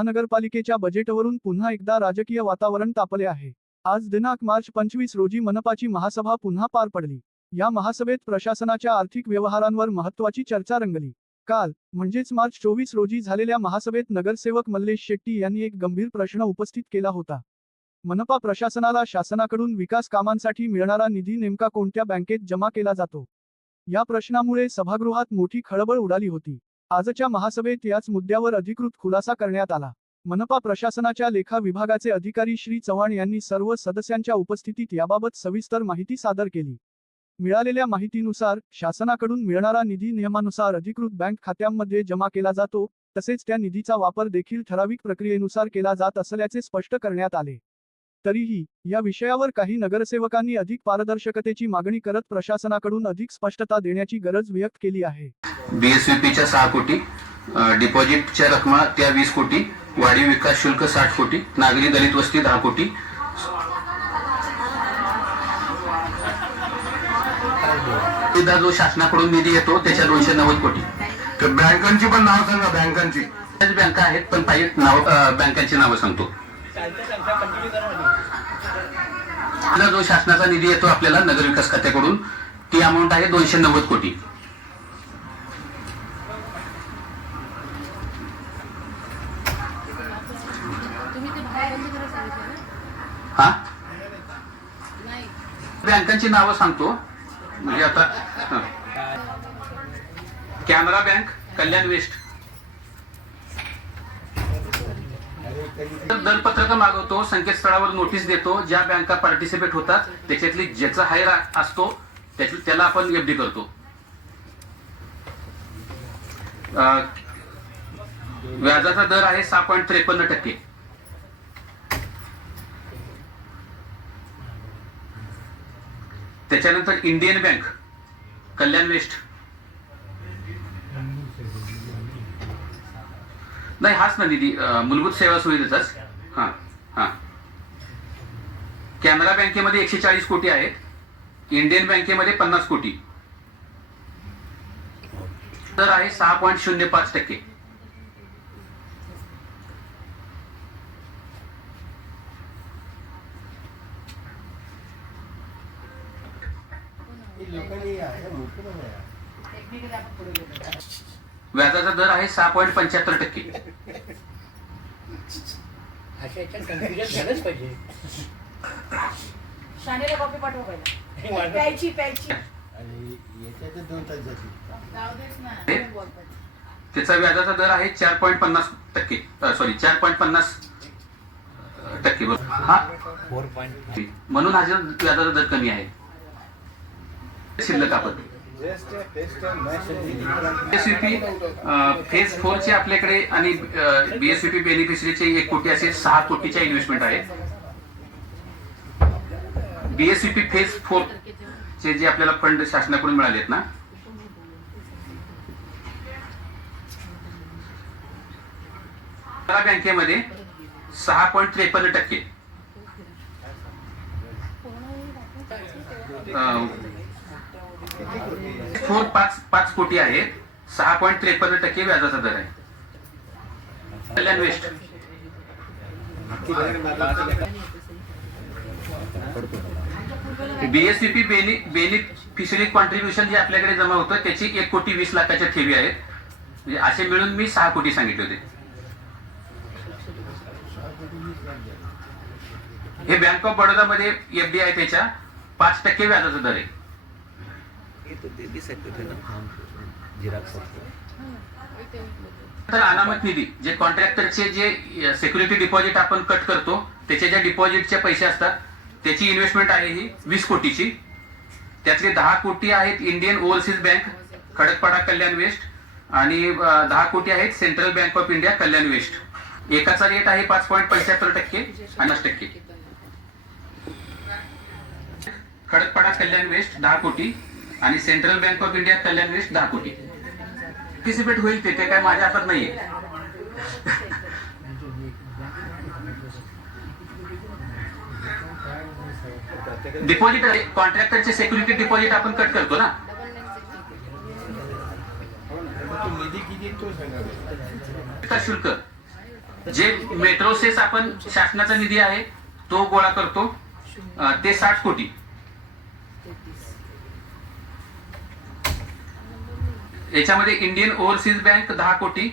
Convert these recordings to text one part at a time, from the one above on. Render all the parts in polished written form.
महानगरपालिकेच्या बजेटवरून पुन्हा एकदा राजकीय वातावरण तापले आहे। आज दिनांक मार्च 25 रोजी मनपाची महासभा पुन्हा पार पडली। या महासभेत प्रशासनाच्या आर्थिक व्यवहारांवर महत्त्वाची चर्चा रंगली। काल म्हणजेच मार्च 24 रोजी झालेल्या महासभेत नगरसेवक मल्लेश शेट्टी यांनी एक गंभीर प्रश्न उपस्थित केला होता। मनपा प्रशासनाला शासनाकडून विकास कामांसाठी मिळणारा निधी नेमका कोणत्या बँकेत जमा केला जातो? या प्रश्नामुळे सभागृहात मोठी खळबळ उडाली होती। आजच्या महासभेत याच मुद्द्यावर अधिकृत खुलासा करण्यात आला। मनपा प्रशासनाच्या लेखा विभागाचे अधिकारी श्री चव्हाण यांनी सर्व सदस्यांच्या उपस्थितीत याबाबत सविस्तर माहिती सादर केली। मिळालेल्या माहितीनुसार शासनाकडून मिळणारा निधी नियमानुसार अधिकृत बँक खात्यांमध्ये जमा केला जातो, तसेच त्या निधीचा वापर देखील ठराविक प्रक्रियेनुसार केला जात असल्याचे स्पष्ट करण्यात आले। तरीही या विषयावर काही नगरसेवकांनी अधिक पारदर्शकतेची मागणी करत प्रशासनाकडून अधिक स्पष्टता देण्याची गरज व्यक्त केली आहे। बीएसवीपीच्या 6 कोटी, डिपॉझिटच्या रकमा त्या 20 कोटी, वाढीव विकास शुल्क 60 कोटी, नागरी दलित वस्ती 10 कोटी, जो शासनाकडून निधी येतो त्याच्या 290 कोटी। तर बँकांची पण नाव सांगा। बँकांची बँका आहेत पण पाहिजे नाव, बँकांची नावं सांगतो। जो शासनाचा निधी येतो आपल्याला नगर विकास खात्याकडून ती अमाऊंट आहे 290 कोटी। हा, बँकांची नावं सांगतो म्हणजे आता कॅनरा बँक, कल्याण वेस्ट। दरपत्रक मागवतो, संकेतस्थळावर नोटीस देतो, ज्या बँका पार्टिसिपेट होतात त्याच्यातली ज्याचा हायर असतो त्याला आपण एफडी करतो। व्याजाचा दर आहे 6.53%। त्याच्यानंतर इंडियन बँक, कल्याण वेस्ट, नाही हाच ना निधी, मूलभूत सेवा सुविधेचाच। हा हा, कॅनरा बँकेमध्ये 140 कोटी आहेत, इंडियन बँकेमध्ये 50 कोटी, दर आहे 6.05%। व्याजाचा दर आहे 6.75%। त्याचा व्याजाचा दर आहे 4.50%, सॉरी 4.50%। हा, म्हणून हा व्याजाचा दर कमी आहे। शिल्लक आपण बीएसवीपी फेज 4 चे आपल्याकडे आणि बीएसवीपी बेनिफिशरीचे 1 कोटी असे 6 कोटीच्या इन्व्हेस्टमेंट आहे। बीएसवीपी फेज 4 चे जे आपल्याला फंड शासनाकडून मिळालेत ना, बँकेमध्ये 6.53%, 5 कोटी आहे, 6.53% व्याजाचा दर आहे। कल्याण वेस्ट, बीएसवीपी बेनिफिशरी कॉन्ट्रीब्युशन जे आपल्याकडे जमा होतं त्याची 1,20,00,000च्या ठेवी आहेत, म्हणजे असे मिळून मी 6 कोटी सांगितले होते। हे बँक ऑफ बडोदा मध्ये एफडी आहे, त्याच्या 5% व्याजाचा दर आहे। तर अनामत निधी जे कॉन्ट्रॅक्टरचे जे सिक्युरिटी डिपॉझिट आपण कट करतो त्याच्या ज्या डिपॉझिटचे पैसे असतात त्याची इन्व्हेस्टमेंट आहे ही 20 कोटीची। त्यातले 10 कोटी आहेत Indian overseas bank, Khadakpada, Kalyan west, आणि 10 कोटी आहेत central bank of India, Kalyan west. एकाचा रेट आहे 5.75% आणि 10%। खडकपाडा, कल्याण वेस्ट 10 कोटी आणि central bank of India, Kalyan west 10 कोटी। पार्टिसिपेट होईल ते काय माझ्या हातात नाहीये। डिपॉझिट कॉन्ट्रॅक्टरचे सिक्युरिटी डिपॉझिट आपण कट करतो ना, शुल्क जे मेट्रो सेस आपण शासनाचा निधी आहे तो गोळा करतो ते 60 कोटी. याच्यामध्ये इंडियन ओव्हरसीज बँक 10 कोटी,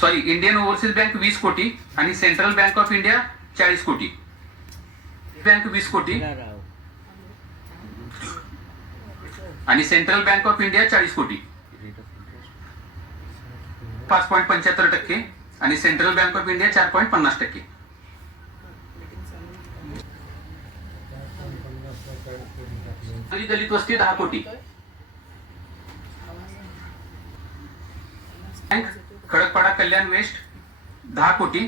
सॉरी इंडियन ओव्हरसीज बँक 20 कोटी आणि सेंट्रल बँक ऑफ इंडिया 40 कोटी. बँक 20 कोटी आणि सेंट्रल बँक ऑफ इंडिया 40 कोटी, 5.75% आणि सेंट्रल बँक ऑफ इंडिया 4.50%. दलित वस्ती 10 कोटी. बँक खडकपाडा कल्याण वेस्ट 10 कोटी,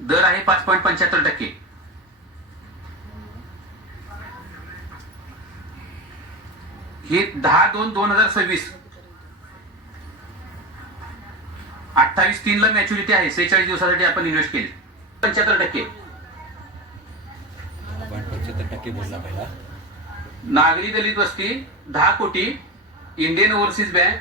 दर आहे 5.75%. हे 10/2/2026 28/3 ला मॅच्युरिटी आहे. 46 दिवसासाठी आपण इन्व्हेस्ट केली. 75%. 75% बोलला पहिला. नागरी दलित वस्ती 10 कोटी. इंडियन ओव्हरसीज बँक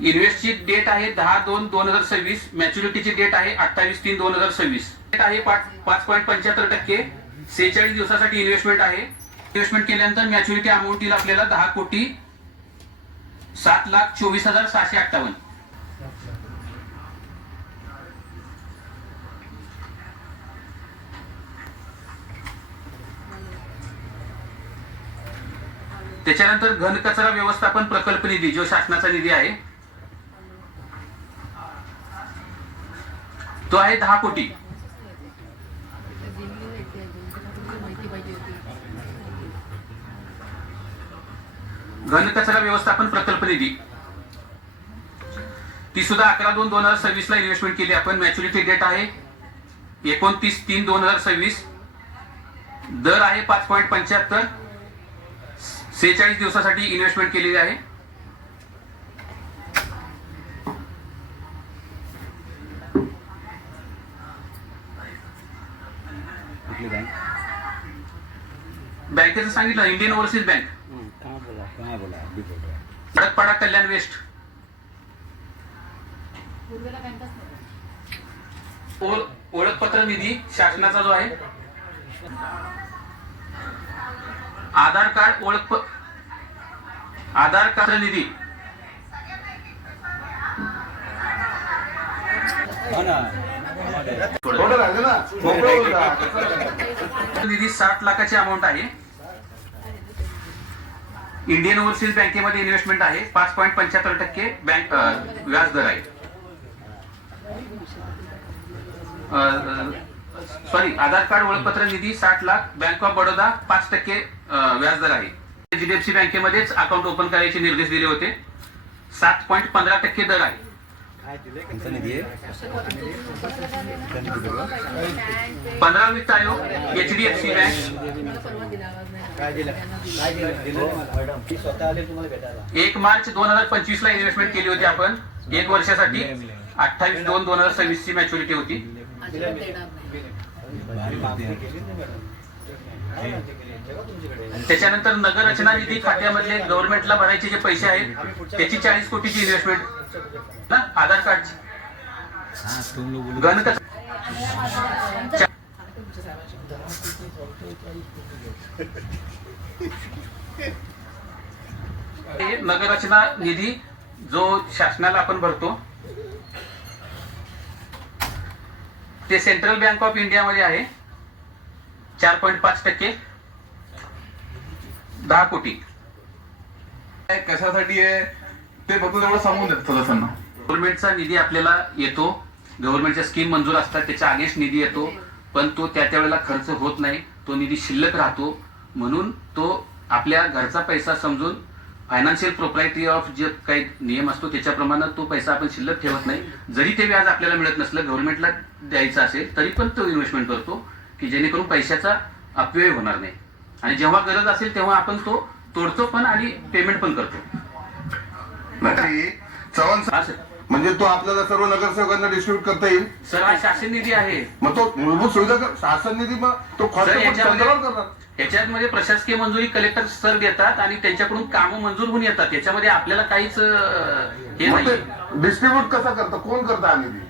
इन्व्हेस्टची डेट आहे 10/2/2026, मॅच्युरिटीची डेट आहे 28/3/2026. डेट आहे 5.75%. 46 दिवसासाठी इन्व्हेस्टमेंट आहे. इन्व्हेस्टमेंट केल्यानंतर मॅच्युरिटी अमाऊंट येईल आपल्याला 10,07,24,658. त्याच्यानंतर घनकचरा व्यवस्थापन प्रकल्प निधी जो शासनाचा निधी आहे तो आहे 10 कोटी. घनकचरा व्यवस्थापन प्रकल्प निधी ती सुद्धा 11/2/2026 ला इन्व्हेस्टमेंट केली आपण. मॅच्युरिटी डेट आहे 29/3/2026, दर आहे 5.75. 46 दिवसासाठी इन्व्हेस्टमेंट केलेली आहे. कुठली बँक? बँकेचं सांगितलं इंडियन ओव्हरसीज बँक. कहाँ बोला अभी बोल रहा है. खडकपाडा कल्याण वेस्ट. ओळखपत्र निधी शासनाचा जो आहे. आधार कार्ड आधार कार्ड निधी हो ना. थोडं राहिलं ना, मोकळं होऊन जा. निधी 60 लाखाची अमाऊंट आहे. इंडियन ओव्हरसीज बँकेमध्ये इन्व्हेस्टमेंट आहे. 5.75% बँक व्याज दर आहे. सॉरी आधार कार्ड ओळखपत्र निधी 60 लाख, बँक ऑफ बडोदा 5% व्याजदर आहे. एचडीएफसी बँकेमध्येच अकाउंट ओपन करायचे निर्देश दिले होते. 7.15% दर आहे. कोणता निधी आहे? 15 वित्त आयोग एचडीएफसी बँक काय दिलं मॅडम की स्वतः आले तुम्हाला भेटायला. 1 मार्च 2025 ला इन्व्हेस्टमेंट केली होती आपण 1 वर्षासाठी. 28/2/2026 ची मॅच्युरिटी होती. त्याच्यानंतर नगर रचना निधी खात्यामधले गव्हर्नमेंटला भरायचे जे पैसे आहेत त्याची 40 कोटीची इन्व्हेस्टमेंट ना आधार कार्डची. गणकचरा नगर रचना निधी जो शासनाला आपण भरतो ते सेंट्रल बँक ऑफ इंडिया मध्ये आहे. 4.5%, 10 कोटी. कशासाठी आहे ते फक्त तेवढं सांगून देत सदस्यांना. गव्हर्नमेंटचा निधी आपल्याला येतो, गव्हर्नमेंटच्या स्कीम मंजूर असतात त्याच्या अगेन्स्ट निधी येतो, पण तो त्या वेळेला खर्च होत नाही. तो निधी शिल्लक राहतो. म्हणून तो आपल्या घरचा पैसा समजून फायनान्शियल प्रोप्रायटरी ऑफ जे काही नियम असतो त्याच्याप्रमाणे तो पैसा आपण शिल्लक ठेवत नाही. जरी ते व्याज आपल्याला मिळत नसलं, गव्हर्नमेंटला द्यायचं असेल तरी पण तो इन्व्हेस्टमेंट करतो की जेणेकरून पैशाचा अपव्यय होणार नाही. आणि जेव्हा गरज असेल तेव्हा आपण तो तोडतो पण आणि पेमेंट पण करतो. नाही चव्हाण हा सर. म्हणजे तो आपल्याला सर्व नगरसेवकांना डिस्ट्रीब्यूट करता येईल. सर हा शासन निधी आहे. मग तो मूलभूत सुविधा शासन निधी, मग तो खर्च सर, पण केंद्रावर करणार. याच्यामध्ये प्रशासकीय मंजुरी कलेक्टर सर देतात आणि त्यांच्याकडून कामं मंजूर होऊन येतात. याच्यामध्ये आपल्याला काहीच हे मग नाही. ते डिस्ट्रीब्यूट कसा करतं, कोण करतं हा निधी?